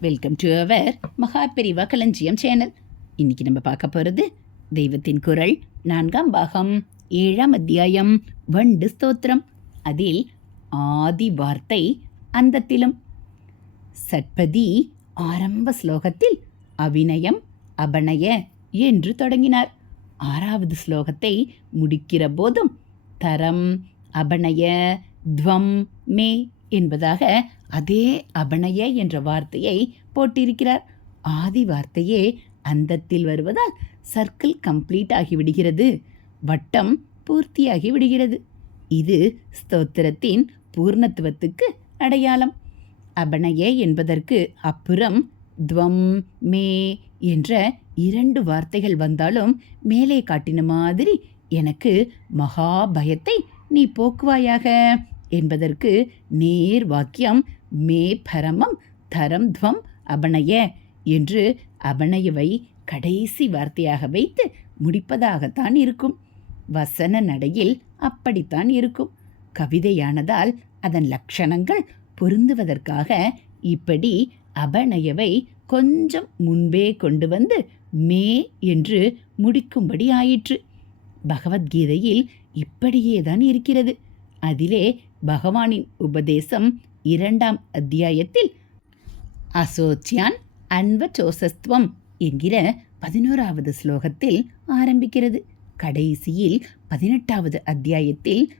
Welcome to our Maha Periyava களஞ்சியம் channel இன்றைக்கி நம்ம பார்க்க போகிறது தெய்வத்தின் குரல். நான்காம் பாகம் ஏழாம் அத்தியாயம் வண்டு ஸ்தோத்திரம். அதில் ஆதி வார்த்தை அந்தத்திலும். சட்பதி ஆரம்ப ஸ்லோகத்தில் அபிநயம் அபணய என்று தொடங்கினார். ஆறாவது ஸ்லோகத்தை முடிக்கிற போதும் தரம் அபணய துவம் மே என்பதாக அதே அபணய என்ற வார்த்தையை போட்டிருக்கிறார். ஆதி வார்த்தையே அந்தத்தில் வருவதால் சர்க்கிள் கம்ப்ளீட் ஆகிவிடுகிறது. வட்டம் பூர்த்தியாகி விடுகிறது. இது ஸ்தோத்திரத்தின் பூர்ணத்துவத்துக்கு அடையாளம். அபணய என்பதற்கு அப்புறம் துவம் மே என்ற இரண்டு வார்த்தைகள் வந்தாலும் மேலே காட்டின மாதிரி எனக்கு மகா பயத்தை நீ போக்குவாயாக. என்பதற்கு நேர் வாக்கியம் மே பரமம் தரம் துவம் அபணய என்று அபணயவை கடைசி வார்த்தையாக வைத்து முடிப்பதாகத்தான் இருக்கும். வசன நடையில் அப்படித்தான் இருக்கும். கவிதையானதால் அதன் லட்சணங்கள் பொருந்துவதற்காக இப்படி அபநயவை கொஞ்சம் முன்பே கொண்டு வந்து மே என்று முடிக்கும்படி ஆயிற்று. பகவத்கீதையில் இப்படியே தான் இருக்கிறது. அதிலே பகவானின் உபதேசம் இரண்டாம் அத்தியாயத்தில் அசோச்சியான் அன்வச்சோசஸ்துவம் என்கிற பதினோராவது ஸ்லோகத்தில் ஆரம்பிக்கிறது. கடைசியில் பதினெட்டாவது அத்தியாயத்தில்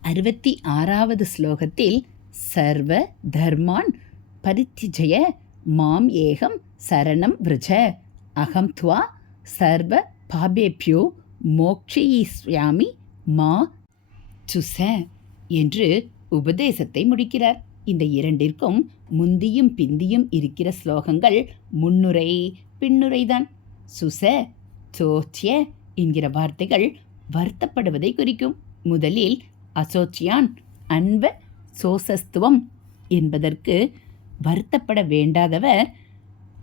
அறுபத்தி ஆறாவது ஸ்லோகத்தில் சர்வ தர்மான் பரித்திஜய மாம் ஏகம் சரணம் விரஜ. அகம் துவா சர்வ பாபேபியோ மோக்ஷயிஸ்யாமி மா சுச என்று உபதேசத்தை முடிக்கிறார். இந்த இரண்டிற்கும் முந்தியும் பிந்தியும் இருக்கிற ஸ்லோகங்கள் முன்னுரை பின்னுரைதான். சுச சோச்சிய என்கிற வார்த்தைகள் வருத்தப்படுவதை குறிக்கும். முதலில் அசோச்சியான் அன்ப சோசஸ்துவம் என்பதற்கு வருத்தப்பட வேண்டாதவர்.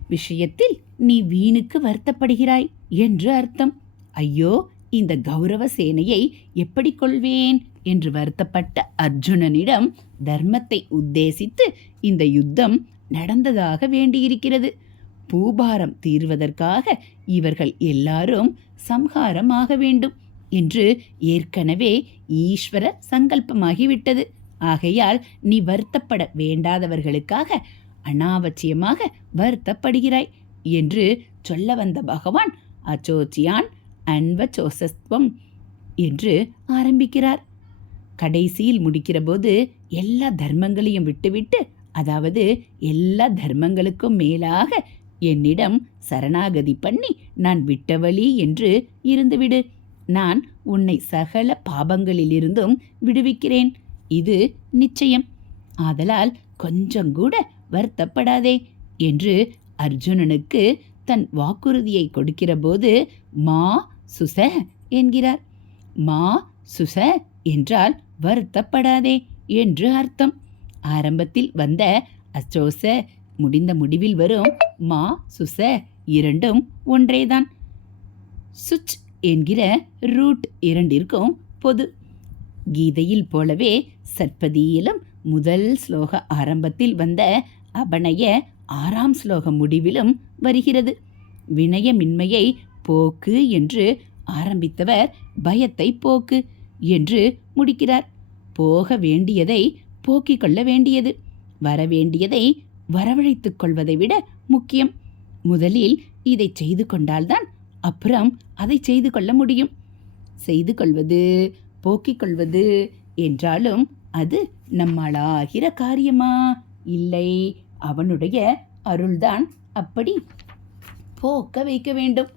விஷயத்தில் நீ வீணுக்கு வருத்தப்படுகிறாய் என்று அர்த்தம். ஐயோ இந்த கௌரவ சேனையை எப்படி கொள்வேன்? என்று வருத்தப்பட்ட அர்ஜுனனிடம் தர்மத்தை உத்தேசித்து இந்த யுத்தம் நடந்ததாக வேண்டியிருக்கிறது. பூபாரம் தீர்வதற்காக இவர்கள் எல்லாரும் சம்ஹாரமாக வேண்டும் என்று ஏற்கனவே ஈஸ்வர சங்கல்பமாகிவிட்டது. ஆகையால் நீ வருத்தப்பட வேண்டாதவர்களுக்காக அனாவசியமாக வருத்தப்படுகிறாய் என்று சொல்ல வந்த பகவான் அச்சோச்சியான் அன்வச்சோசஸ்துவம் என்று ஆரம்பிக்கிறார். கடைசியில் முடிக்கிற போது எல்லா தர்மங்களையும் விட்டுவிட்டு அதாவது எல்லா தர்மங்களுக்கும் மேலாக என்னிடம் சரணாகதி பண்ணி நான் விட்ட வழி என்று இருந்துவிடு. நான் உன்னை சகல பாபங்களிலிருந்தும் விடுவிக்கிறேன். இது நிச்சயம். ஆதலால் கொஞ்சம் கூட வருத்தப்படாதே என்று அர்ஜுனனுக்கு தன் வாக்குறுதியை கொடுக்கிற போது மா சுச என்கிறார். மா சுச என்றால் வருத்தப்படாதே என்று அர்த்தம். ஆரம்பத்தில் வந்த அச்சோச முடிந்த முடிவில் வரும் மா சுச இரண்டும் ஒன்றேதான். சுச் என்கிற ரூட் இரண்டிற்கும் பொது. கீதையில் போலவே சற்பதியிலும் முதல் ஸ்லோக ஆரம்பத்தில் வந்த அபநய ஆறாம் ஸ்லோக முடிவிலும் வருகிறது. வினயமின்மையை போக்கு என்று ஆரம்பித்தவர் பயத்தை போக்கு என்று முடிக்கிறார். போக வேண்டியதை போக்கிக் கொள்ள வேண்டியது. வரவேண்டியதை வரவழைத்துக் கொள்வதை விட முக்கியம். முதலில் இதை செய்து கொண்டால்தான் அப்புறம் அதை செய்து கொள்ள முடியும். செய்து கொள்வது போக்கிக் கொள்வது என்றாலும் அது நம்மாலாகிற காரியமா? இல்லை அவனுடைய அருள்தான் அப்படி போக்க வைக்க வேண்டும்.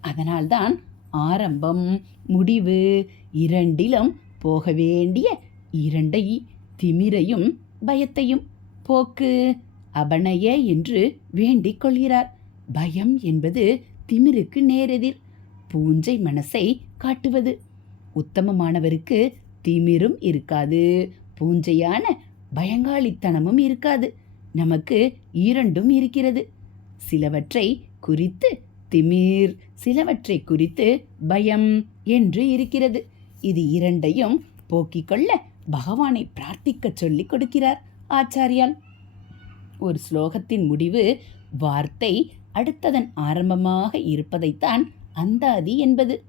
அதனால்தான் ஆரம்பம் முடிவு இரண்டிலும் போக வேண்டிய இரண்டை திமிரையும் பயத்தையும் போக்கு. அபநய என்று வேண்டிக் கொள்கிறார். பயம் என்பது திமிருக்கு நேரெதிர் பூஞ்சை மனசை காட்டுவது. உத்தமமானவருக்கு திமிரும் இருக்காது பூஞ்சையான பயங்காளித்தனமும் இருக்காது. நமக்கு இரண்டும் இருக்கிறது. சிலவற்றை குறித்து திமிர் சிலவற்றை குறித்து பயம் என்று இருக்கிறது. இது இரண்டையும் போக்கிக் கொள்ள பகவானை பிரார்த்திக்கச் சொல்லிக் கொடுக்கிறார் ஆச்சாரியால். ஒரு ஸ்லோகத்தின் முடிவு வார்த்தை அடுத்ததன் ஆரம்பமாக இருப்பதைத்தான் அந்தாதி என்பது.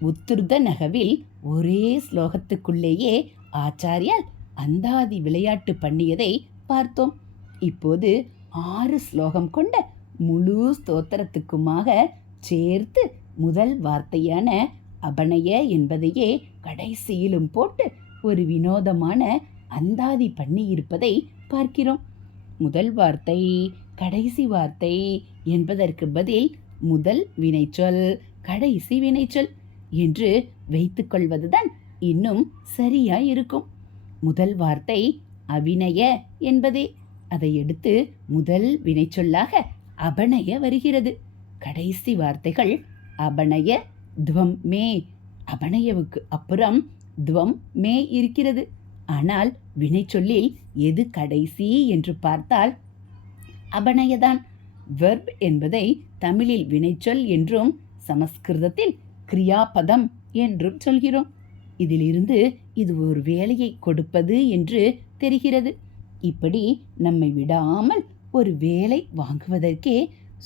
உத்துர்த நகவில் ஒரே ஸ்லோகத்துக்குள்ளேயே ஆச்சாரியால் அந்தாதி விளையாட்டு பண்ணியதை பார்த்தோம். இப்போது ஆறு ஸ்லோகம் கொண்ட முழு ஸ்தோத்திரத்துக்குமாக சேர்த்து முதல் வார்த்தையான அபனய என்பதையே கடைசியிலும் போட்டு ஒரு வினோதமான அந்தாதி பண்ணியிருப்பதை பார்க்கிறோம். முதல் வார்த்தை கடைசி வார்த்தை என்பதற்கு பதில் முதல் வினைச்சொல் கடைசி வினைச்சொல் என்று வைத்துக்கொள்வதுதான் இன்னும் சரியாய் இருக்கும் முதல் வார்த்தை அவிநய என்பதே. அதை எடுத்து முதல் வினைச்சொல்லாக அபணய வருகிறது. கடைசி வார்த்தைகள் அபணய துவம் மே. அபணயவுக்கு அப்புறம் துவம் மே இருக்கிறது. ஆனால் வினைச்சொல்லில் எது கடைசி என்று பார்த்தால் அபநயதான். வெர்ப் என்பதை தமிழில் வினைச்சொல் என்றும் சமஸ்கிருதத்தில் கிரியாபதம் என்றும் சொல்கிறோம். இதிலிருந்து இது ஒரு வேலையை கொடுப்பது என்று தெரிகிறது. இப்படி நம்மை விடாமல் ஒரு வேலை வாங்குவதற்கே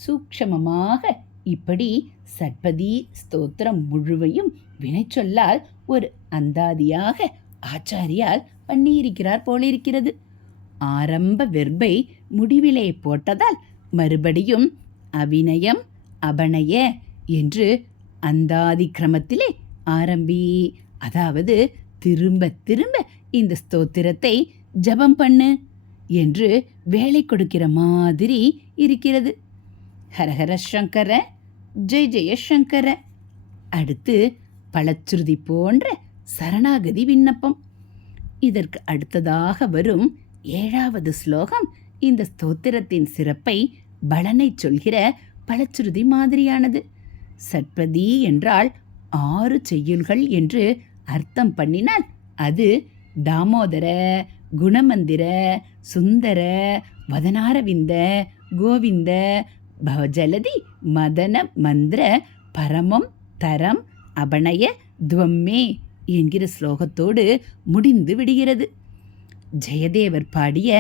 சூக்ஷமமாக இப்படி சட்பதி ஸ்தோத்திரம் முழுவையும் வினைச்சொல்லால் ஒரு அந்தாதியாக ஆச்சாரியால் பண்ணியிருக்கிறார் போலிருக்கிறது. ஆரம்ப வெர்பை முடிவிலே போட்டதால் மறுபடியும் அபிநயம் அபநய என்று அந்தாதி கிரமத்திலே ஆரம்பி. அதாவது திரும்ப திரும்ப இந்த ஸ்தோத்திரத்தை ஜபம் பண்ணு. என்று வேலை கொடுக்கிற மாதிரி இருக்கிறது. ஹரஹர சங்கர ஜெய ஜெய சங்கர. அடுத்து பழச்சுருதி போன்ற சரணாகதி விண்ணப்பம். இதற்கு அடுத்ததாக வரும் ஏழாவது ஸ்லோகம் இந்த ஸ்தோத்திரத்தின் சிறப்பை பலனை சொல்கிற பழச்சுருதி மாதிரியானது. சட்பதி என்றால் ஆறு செய்யுள்கள் என்று அர்த்தம் பண்ணினால் அது தாமோதர குணமந்திர சுந்தர வதனாரவிந்த கோவிந்த பவஜலதி மதன மந்திர பரமம் தரம் அபணய துவம்மே என்கிற ஸ்லோகத்தோடு முடிந்து விடுகிறது. ஜெயதேவர் பாடிய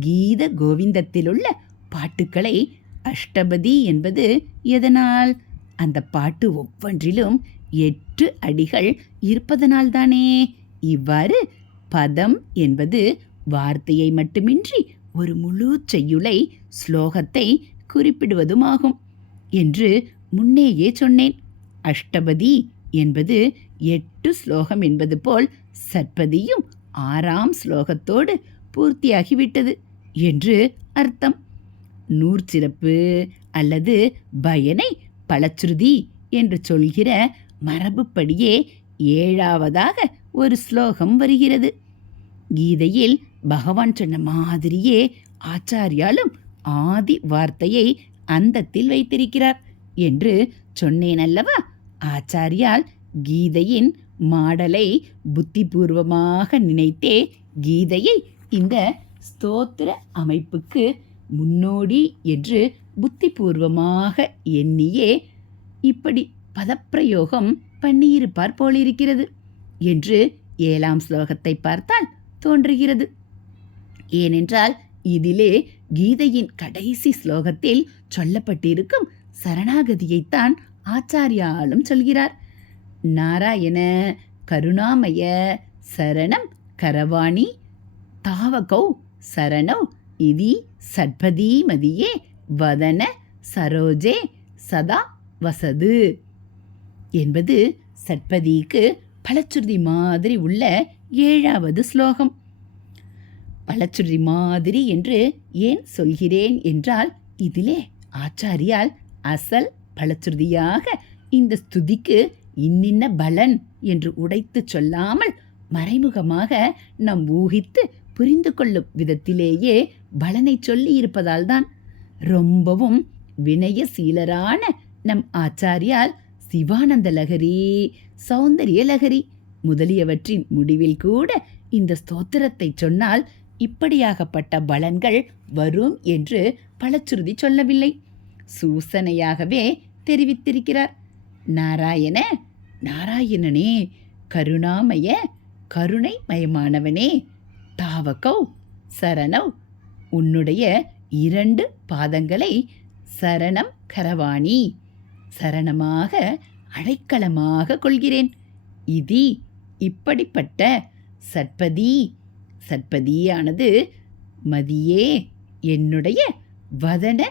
கீத கோவிந்தத்திலுள்ள பாட்டுக்களை அஷ்டபதி என்பது எதனால்? அந்த பாட்டு ஒவ்வொன்றிலும் எட்டு அடிகள் இருப்பதனால்தானே? இவ்வாறு பதம் என்பது வார்த்தையை மட்டுமின்றி ஒரு முழு செய்யுளை ஸ்லோகத்தை குறிப்பிடுவதுமாகும் என்று முன்னேயே சொன்னேன். அஷ்டபதி என்பது எட்டு ஸ்லோகம் என்பது போல் சற்பதியும் ஆறாம் ஸ்லோகத்தோடு பூர்த்தியாகிவிட்டது என்று அர்த்தம். நூற்சிறப்பு அல்லது பயனை பழச்சுருதி என்று சொல்கிற மரபுப்படியே ஏழாவதாக ஒரு ஸ்லோகம் வருகிறது. கீதையில் பகவான் சொன்ன மாதிரியே ஆச்சாரியாலும் ஆதி வார்த்தையை அந்தத்தில் வைத்திருக்கிறார் என்று சொன்னேன் அல்லவா ஆச்சாரியால் கீதையின் மாடலை புத்திபூர்வமாக நினைத்தே கீதையை இந்த ஸ்தோத்திர அமைப்புக்கு முன்னோடி என்று புத்திபூர்வமாக எண்ணியே இப்படி பதப்பிரயோகம் பண்ணியிருப்பார் போலிருக்கிறது என்று ஏழாம் ஸ்லோகத்தை பார்த்தால் தோன்றுகிறது. ஏனென்றால் இதிலே கீதையின் கடைசி ஸ்லோகத்தில் சொல்லப்பட்டிருக்கும் சரணாகதியைத்தான் ஆச்சாரியாலும் சொல்கிறார். நாராயண கருணாமய சரணம் கரவாணி தாவகௌ சரணௌ இதி சட்பதீமதியே வதன சரோஜே சதா வசது. என்பது சட்பதிக்கு பழச்சுருதி மாதிரி உள்ள ஏழாவது ஸ்லோகம். பழச்சுரி மாதிரி என்று ஏன் சொல்கிறேன் என்றால் இதிலே ஆச்சாரியால் அசல் பழச்சுருதியாக இந்த ஸ்துதிக்கு இன்னின்ன பலன் என்று உடைத்துச் சொல்லாமல் மறைமுகமாக நம் ஊகித்து புரிந்து கொள்ளும் விதத்திலேயே பலனை சொல்லி இருப்பதால்தான் ரொம்பவும் வினயசீலரான நம் ஆச்சாரியால் சிவானந்த லகரி சௌந்தரிய லகரி முதலியவற்றின் முடிவில் கூட இந்த ஸ்தோத்திரத்தை சொன்னால் இப்படியாகப்பட்ட பலன்கள் வரும் என்று பழச்சுருதி சொல்லவில்லை. சூசனையாகவே தெரிவித்திருக்கிறார். நாராயண நாராயணனே கருணாமய கருணை மயமானவனே தாவகௌ சரணௌ உன்னுடைய இரண்டு பாதங்களை சரணம் கரவாணி சரணமாக அடைக்கலமாக கொள்கிறேன். இதி இப்படிப்பட்ட சட்பதி சட்பதியானது மதியே என்னுடைய வதன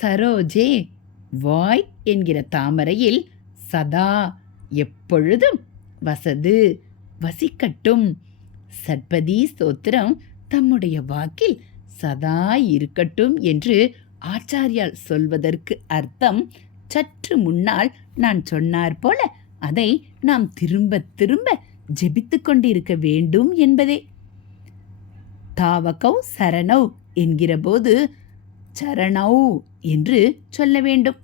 சரோஜே வாய் என்கிற தாமரையில் சதா எப்பொழுதும் வசது வசிக்கட்டும். சட்பதி ஸ்தோத்திரம் தம்முடைய வாக்கில் சதா இருக்கட்டும் என்று ஆச்சாரியால் சொல்வதற்கு அர்த்தம் சற்று முன்னால் நான் சொன்னார் போல அதை நாம் திரும்ப திரும்ப ஜெபித்து கொண்டிருக்க வேண்டும் என்பதே. தாவகௌ சரணௌ என்கிறபோது சரணௌ என்று சொல்ல வேண்டும்.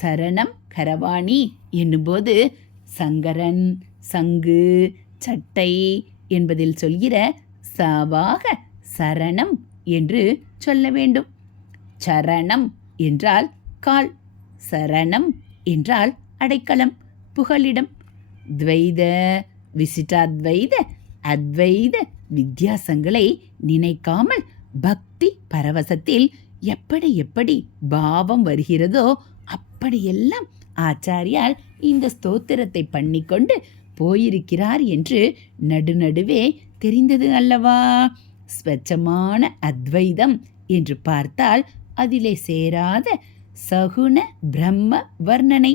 சரணம் கரவாணி என்னும்போது சங்கரன் சங்கு சட்டை என்பதில் சொல்கிற சாவாக சரணம் என்று சொல்ல வேண்டும். சரணம் என்றால் கால் சரணம் என்றால் அடைக்கலம். புகலிடம். துவைத விசிட்டாத்வைத அத்வைத வித்தியாசங்களை நினைக்காமல் பக்தி பரவசத்தில் எப்படி எப்படி பாவம் வருகிறதோ அப்படியெல்லாம் ஆச்சாரியால் இந்த ஸ்தோத்திரத்தை பண்ணிக்கொண்டு போயிருக்கிறார் என்று நடுநடுவே தெரிந்தது அல்லவா? ஸ்வச்சமான அத்வைதம் என்று பார்த்தால் அதிலே சேராத சகுண பிரம்ம வர்ணனை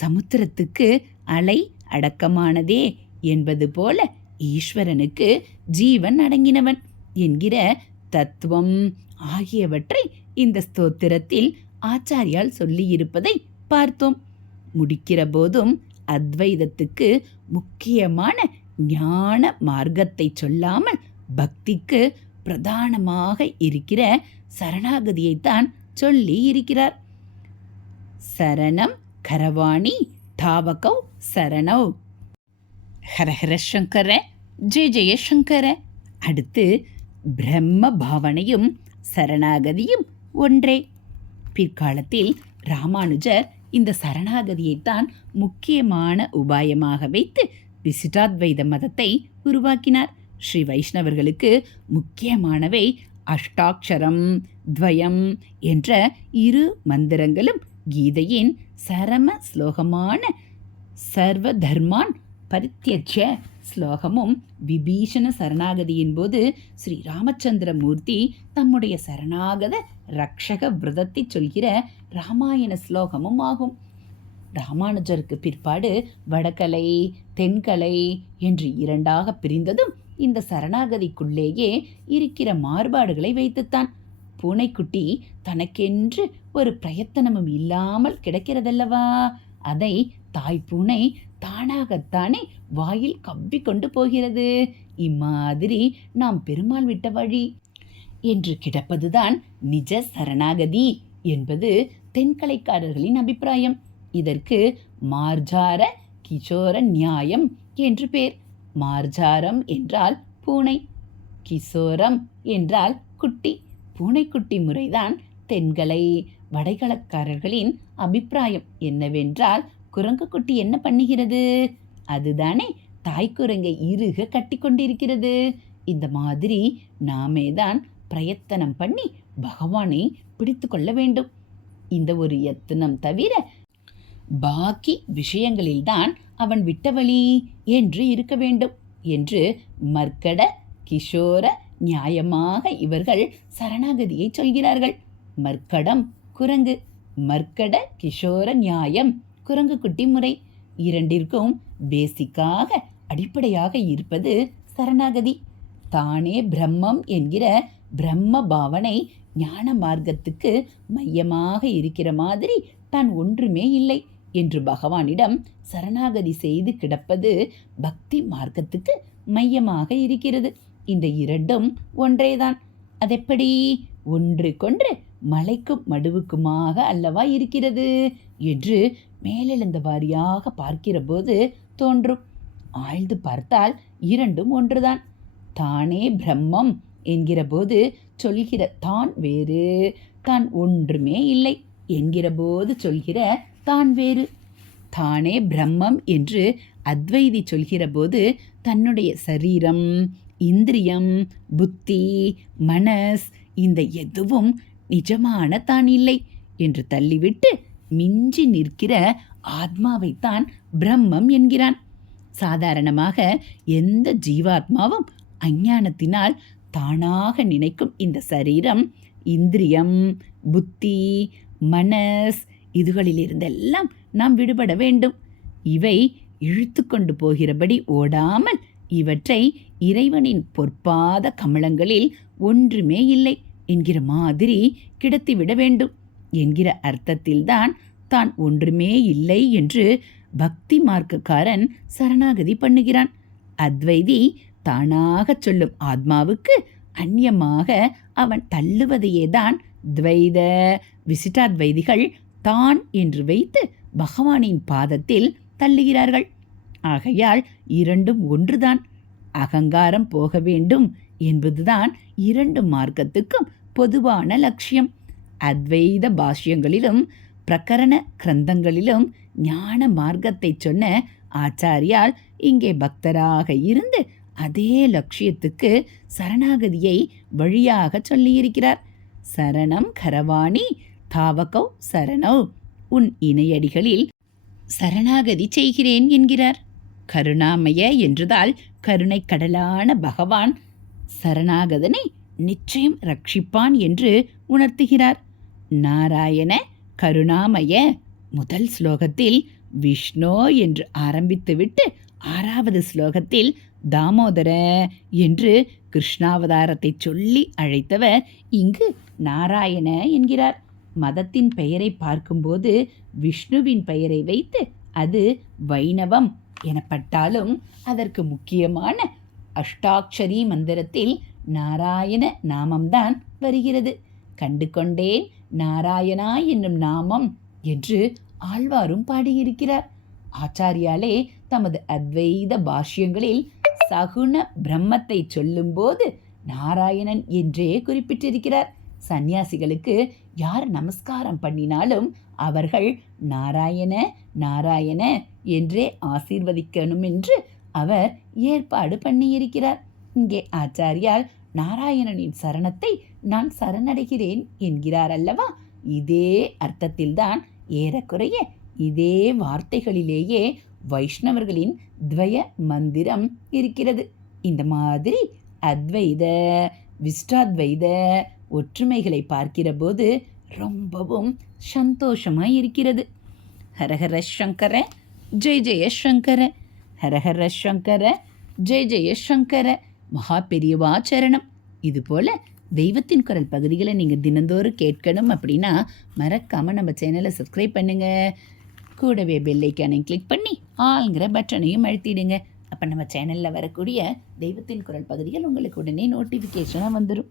சமுத்திரத்துக்கு அலை அடக்கமானதே என்பது போல ஈஸ்வரனுக்கு ஜீவன் அடங்கினவன் என்கிற தத்துவம் ஆகியவற்றை இந்த ஸ்தோத்திரத்தில் ஆச்சாரியால் சொல்லியிருப்பதை பார்த்தோம். முடிக்கிற போதும் அத்வைதத்துக்கு முக்கியமான ஞான மார்க்கத்தை சொல்லாமல் பக்திக்கு பிரதானமாக இருக்கிற சரணாகதியைத்தான் சொல்லி இருக்கிறார் சரணம் கரவாணி தாவகௌ சரணவ். ஹரஹர சங்கர ஜெய ஜெயசங்கர அடுத்து பிரம்ம பாவனையும் சரணாகதியும் ஒன்றே. பிற்காலத்தில் ராமானுஜர் இந்த சரணாகதியைத்தான் முக்கியமான உபாயமாக வைத்து விசிட்டாத்வைத மதத்தை உருவாக்கினார். ஸ்ரீ வைஷ்ணவர்களுக்கு முக்கியமானவை அஷ்டாட்சரம் துவயம் என்ற இரு மந்திரங்களும் கீதையின் சரம ஸ்லோகமான சர்வ தர்மான் பரித்தியட்ச ஸ்லோகமும் விபீஷண சரணாகதியின் போது ஸ்ரீ ராமச்சந்திரமூர்த்தி தம்முடைய சரணாகத ரக்ஷக விரதத்தை சொல்கிற ராமாயண ஸ்லோகமும் ஆகும். ராமானுஜருக்கு பிற்பாடு வடகலை தென்கலை என்று இரண்டாக பிரிந்ததும் இந்த சரணாகதிக்குள்ளேயே இருக்கிற மாறுபாடுகளை வைத்துத்தான். பூனைக்குட்டி தனக்கென்று ஒரு பிரயத்தனமும் இல்லாமல் கிடைக்கிறதல்லவா? அதை தாய் பூனை தானாகத்தானே வாயில் கவ்வி கொண்டு போகிறது. இம்மாதிரி நாம் பெருமாள் விட்ட வழி. என்று கிடப்பதுதான் நிஜ சரணாகதி என்பது தென்கலைக்காரர்களின் அபிப்பிராயம். இதற்கு மார்ஜார கிஷோர நியாயம் என்று பேர். மார்ஜாரம் என்றால் பூனை கிசோரம் என்றால் குட்டி. பூனைக்குட்டி முறைதான் தென்கலை. வடைகளக்காரர்களின் அபிப்பிராயம் என்னவென்றால் குரங்கு குட்டி என்ன பண்ணுகிறது? அதுதானே தாய்க்குரங்கை இறுக கட்டி கொண்டிருக்கிறது. இந்த மாதிரி நாமே தான் பிரயத்தனம் பண்ணி பகவானை பிடித்து கொள்ள வேண்டும். இந்த ஒரு எத்தனம் தவிர பாக்கி விஷயங்களில்தான் அவன் விட்ட வழி என்று இருக்க வேண்டும் என்று மர்க்கட கிஷோர நியாயமாக இவர்கள் சரணாகதியை சொல்கிறார்கள். மர்க்கடம் குரங்கு மர்க்கட கிஷோர நியாயம் குரங்கு குட்டி முறை. இரண்டிற்கும் பேசிக்காக அடிப்படையாக இருப்பது சரணாகதி. தானே பிரம்மம் என்கிற பிரம்ம பாவனை ஞான மார்க்கத்துக்கு மையமாக இருக்கிற மாதிரி தான் ஒன்றுமே இல்லை என்று பகவானிடம் சரணாகதி செய்து கிடப்பது பக்தி மார்க்கத்துக்கு மையமாக இருக்கிறது. இந்த இரண்டும் ஒன்றேதான். அதெப்படி? ஒன்றுக்கொன்று மலைக்கும் மடுவுக்குமாக அல்லவா இருக்கிறது? என்று மேலெழுந்த வாரியாக பார்க்கிறபோது தோன்றும். ஆழ்ந்து பார்த்தால் இரண்டும் ஒன்றுதான். தானே பிரம்மம் என்கிறபோது சொல்கிற தான் வேறு. தான் ஒன்றுமே இல்லை என்கிறபோது சொல்கிற தான் வேறு. தானே பிரம்மம் என்று அத்வைதி சொல்கிறபோது தன்னுடைய சரீரம் இந்திரியம் புத்தி மனஸ் இந்த எதுவும் நிஜமான தான் இல்லை என்று தள்ளிவிட்டு மிஞ்சி நிற்கிற ஆத்மாவைத்தான் பிரம்மம் என்கிறான். சாதாரணமாக எந்த ஜீவாத்மாவும் அஞ்ஞானத்தினால் தானாக நினைக்கும் இந்த சரீரம் இந்திரியம் புத்தி மனஸ் இதுகளிலிருந்தெல்லாம் நாம் விடுபட வேண்டும். இவை இழுத்து கொண்டு போகிறபடி ஓடாமல் இவற்றை இறைவனின் பொற்பாத கமலங்களில் ஒன்றுமே இல்லை என்கிற மாதிரி கிடத்திவிட வேண்டும் என்கிற அர்த்தத்தில்தான் தான் ஒன்றுமே இல்லை என்று பக்தி மார்க்கக்காரன் சரணாகதி பண்ணுகிறான். அத்வைதி தானாகச் சொல்லும் ஆத்மாவுக்கு அந்நியமாக அவன் தள்ளுவதையே தான் துவைத விசிட்டாத்வைதிகள் தான் என்று வைத்து பகவானின் பாதத்தில் தள்ளுகிறார்கள். ஆகையால் இரண்டும் ஒன்றுதான். அகங்காரம் போக வேண்டும் என்பதுதான் இரண்டு மார்க்கத்துக்கும் பொதுவான லட்சியம். அத்வைத பாஷ்யங்களிலும் பிரகரண கிரந்தங்களிலும் ஞான மார்க்கத்தை சொன்ன ஆச்சாரியால் இங்கே பக்தராக இருந்து அதே லட்சியத்துக்கு சரணாகதியை வழியாக சொல்லியிருக்கிறார். சரணம் கரவாணி தாவகௌ சரணௌ உன் இணையடிகளில் சரணாகதி செய்கிறேன் என்கிறார். கருணாமய என்றதால் கருணை கடலான பகவான் சரணாகதனை நிச்சயம் ரட்சிப்பான் என்று உணர்த்துகிறார். நாராயண கருணாமய முதல் ஸ்லோகத்தில் விஷ்ணு என்று ஆரம்பித்துவிட்டு ஆறாவது ஸ்லோகத்தில் தாமோதர என்று கிருஷ்ணாவதாரத்தை சொல்லி அழைத்தவர் இங்கு நாராயண என்கிறார். மதத்தின் பெயரை பார்க்கும்போது விஷ்ணுவின் பெயரை வைத்து அது வைணவம் எனப்பட்டாலும் அதற்கு முக்கியமான அஷ்டாட்சரி மந்திரத்தில் நாராயண நாமம்தான் வருகிறது. கண்டு கொண்டேன் நாராயணா என்னும் நாமம் என்று ஆழ்வாரும் பாடியிருக்கிறார். ஆச்சாரியாலே தமது அத்வைத பாஷ்யங்களில் சகுண பிரம்மத்தை சொல்லும்போது நாராயணன் என்றே குறிப்பிட்டிருக்கிறார். சந்நியாசிகளுக்கு யார் நமஸ்காரம் பண்ணினாலும் அவர்கள் நாராயண நாராயண என்றே ஆசீர்வதிக்கணும் என்று அவர் ஏற்பாடு பண்ணியிருக்கிறார். இங்கே ஆச்சாரியால் நாராயணனின் சரணத்தை நான் சரணடைகிறேன் என்கிறார் அல்லவா? இதே அர்த்தத்தில்தான் ஏறக்குறைய இதே வார்த்தைகளிலேயே வைஷ்ணவர்களின் துவய மந்திரம் இருக்கிறது. இந்த மாதிரி அத்வைத விஷ்டாத்வைத ஒற்றுமைகளை பார்க்கிறபோது ரொம்பவும் சந்தோஷமாக இருக்கிறது ஹரஹர சங்கர ஜெய ஜெய சங்கர. ஹரஹர சங்கர ஜெய ஜெய சங்கர. மகா பெரியவா சரணம். இதுபோல் தெய்வத்தின் குரல் பகுதிகளை நீங்கள் தினந்தோறும் கேட்கணும் அப்படின்னா மறக்காமல் நம்ம சேனலை சப்ஸ்கிரைப் பண்ணுங்கள் கூடவே பெல்லைக்கானையும் கிளிக் பண்ணி ஆளுங்கிற பட்டனையும் அழுத்திடுங்க. அப்போ நம்ம சேனலில் வரக்கூடிய தெய்வத்தின் குரல் பகுதிகள் உங்களுக்கு உடனே நோட்டிஃபிகேஷனாக வந்துடும்